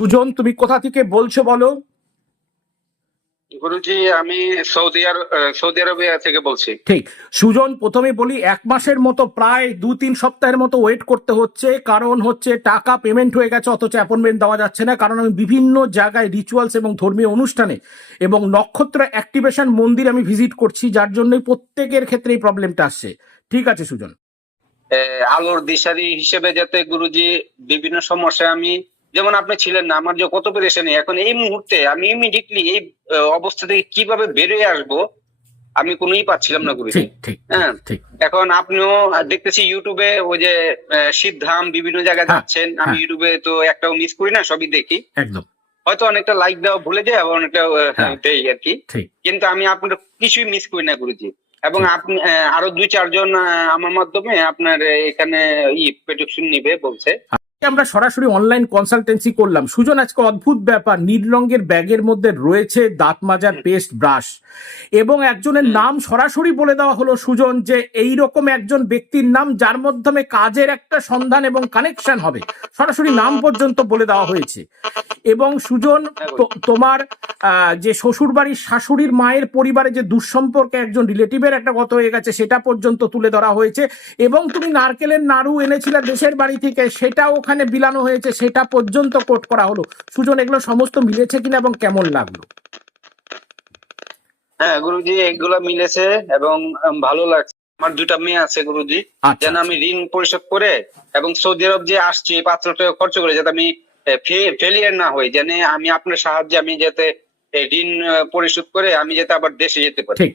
সুজন, তুমি কোথা থেকে বলছো বলো? গুরুজি, আমি সৌদি আরবে থেকে বলছি। ঠিক। সুজন, প্রথমে বলি, 1 মাসের মতো, প্রায় 2-3 সপ্তাহের মতো ওয়েট করতে হচ্ছে। কারণ হচ্ছে টাকা পেমেন্ট হয়ে গেছে, অথচ অ্যাপয়েন্টমেন্ট দেওয়া যাচ্ছে না। কারণ আমি বিভিন্ন জায়গায় রিচুয়ালস এবং ধর্মীয় অনুষ্ঠানে এবং নক্ষত্র অ্যাক্টিভেশন মন্দির আমি ভিজিট করছি, যার জন্যই প্রত্যেকের ক্ষেত্রে এই প্রবলেমটা আসছে। ঠিক আছে সুজন। আলোর দিশারি হিসেবে যাতে গুরুজি বিভিন্ন সমস্যা আমি, যেমন আপনি ছিলেন না, আমার যে কত পেরেশানি, এখন এই মুহূর্তে আমি ইমিডিয়েটলি এই অবস্থা থেকে কিভাবে বেরিয়ে আসবো আমি কোনোই পাচ্ছিলাম না গুরুজি। ঠিক ঠিক হ্যাঁ, ঠিক। এখন আপনিও দেখতেছি ইউটিউবে ওই যে সিদ্ধাম বিভিন্ন জায়গায় হ্যাঁ, যাচ্ছেন, আমি হ্যাঁ। ইউটিউবে তো একটাও মিস করি না, সবই দেখি। একদম। হয়তো অনেকটা লাইক দেওয়া ভুলে যায়, আবার অনেকটা হ্যাঁ। দেই আর কি। ঠিক। কিন্তু আমি আপনার কিছুই মিস করি না গুরুজি। এবং ঠিক। আপনি আরো 2-4 জন আমার মাধ্যমে আপনার এখানে প্রেডিকশন নিবে বলছে। আমরা সরাসরি অনলাইন কনসালটেন্সি করলাম। সুজন, আজকে অদ্ভুত ব্যাপার, নীল রঙের ব্যাগের মধ্যে রয়েছে দাঁত মাজার পেস্ট, ব্রাশ, এবং একজনের নাম সরাসরি বলে দেওয়া হলো সুজন, যে এই রকম একজন ব্যক্তির নাম, যার মাধ্যমে কাজের একটা সন্ধান এবং কানেকশন হবে। সরাসরি নাম পর্যন্ত বলে দেওয়া হয়েছে। এবং সুজন, তোমার যে শ্বশুর বাড়ির শাশুড়ির মায়ের পরিবারে যে দুঃসম্পর্কে একজন রিলেটিভের একটা গত হয়ে গেছে, সেটা পর্যন্ত তুলে ধরা হয়েছে। এবং তুমি নারকেলের নাড়ু এনেছিলে দেশের বাড়ি থেকে, সেটা ওখানে বিলানো হয়েছে, সেটা পর্যন্ত কোট করা হলো। সুজন, এগুলো সমস্ত মিলেছে কিনা এবং কেমন লাগলো? হ্যাঁ গুরুজি, এগুলো মিলেছে এবং ভালো লাগছে। আমার 2টা মেয়ে আছে গুরুজি, আচ্ছা, যেন আমি ঋণ পরিশোধ করে এবং সৌদি আরব যে আসছি 5 লাখ টাকা খরচ করে, যাতে আমি ফেলিয়ার না হই, যেন আমি আপনার সাহায্যে আমি যাতে ঋণ পরিশোধ করে আমি যাতে আবার দেশে যেতে পারি। ঠিক